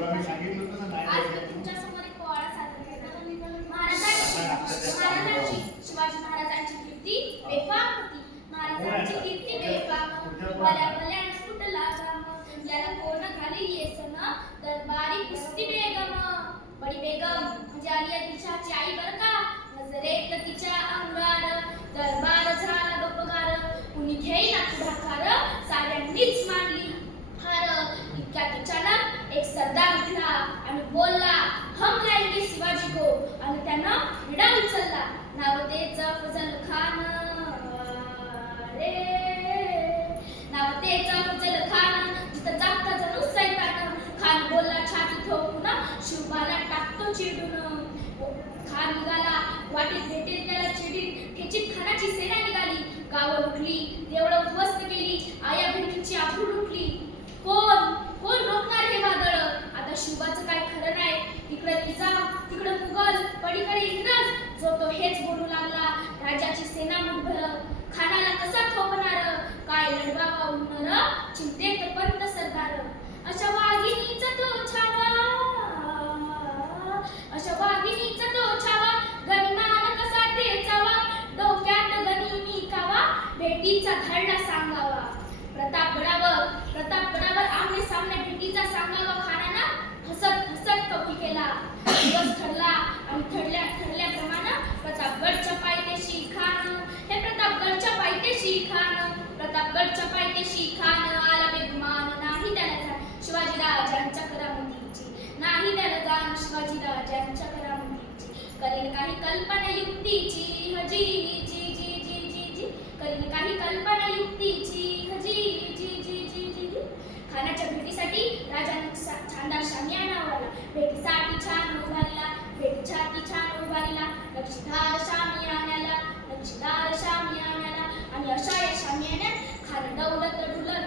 तुला मी सांगितलं होतं ना आज नाही मी तुमच्या समोर एक पोवाडा सादर केला. महाराजांची शिवाजी महाराजांची कीर्ती बेफाम होती. महाराजांची कीर्ती बेफाम भल्या भल्या फुटला घाम. याला कोण घाली येसन दरबारी कुस्ती बेगम. बडी बेगम म्हणजे आलिया दिलशाची आई बरं का. नजरेत तिच्या अंगार दरबार झाला गप्पगार. कुणी घेईना पुढाकार साऱ्यांनीच मानली हार. इतक्यात अचानक एक सरदार उठला आणि बोलला, हम लाएंगे शिवाजी को. आणि त्यानं विडा उचलला. नाव त्याचं अफजल खान रे. नाव त्याचं अफजल खान. जिथं जागता जणू सैतान. खान बोलला छाती ठोकून, शिवबाला टाकतो चिडून. खान निघाला वाटेत भेटेल त्याला चिडीत. ठेचीत खानाची सेना निघाली. गावं लुटली, देवळं उद्ध्वस्त केली. आया बहिणींची आबरू लुटली. कोण कोण रोखणार हे वादळ. आता शिवबाचं काय खरं नाही. इकडं निजाम, तिकडं मुघल, पलीकडे इंग्रज. जो तो हेच बोलू लागला. राजाची सेना मुठभर. खानाला कसा थोपणार. काय लढवावा उन्नर. चिंतेत पंत सरदार. अशा वाघिणीचा तो छावा. अशा वाघिणीचा तो छावा. गनिमान कसा ठेचावा. डोक्यात गनिमी कावा. भेटीचा धडा सांगावा. प्रतापगडावर आमने सामने भेटीचा सांगावा. खानानं हसत हसत कबूल केला. दिवस ठरला आणि ठरल्याप्रमाणे प्रतापगडच्या पायथ्याशी खान. हे प्रतापगडच्या पायथ्याशी खान. प्रतापगडच्या पायथ्याशी खान आला बेगुमान. नाही त्याला जाण शिवाजी राजांच्या करामतीची. नाही त्याला जाण शिवाजी राजांच्या करामतीची. करीन काही कल्पना युक्तीची हजी जी जी जी जी जी. करीन काही कल्पना युक्तीची हजी जी जी जी जी जी. खानाच्या भेटीसाठी राजाने छानदार शामियाना उभारला. भेटीसाठी छान उभारला. भेटीसाठी छान उभारला. नक्षीदार शामियान्याला. नक्षीदार शामियान्याला. आणि अशा या शामियान्यात खान दौलत डुलत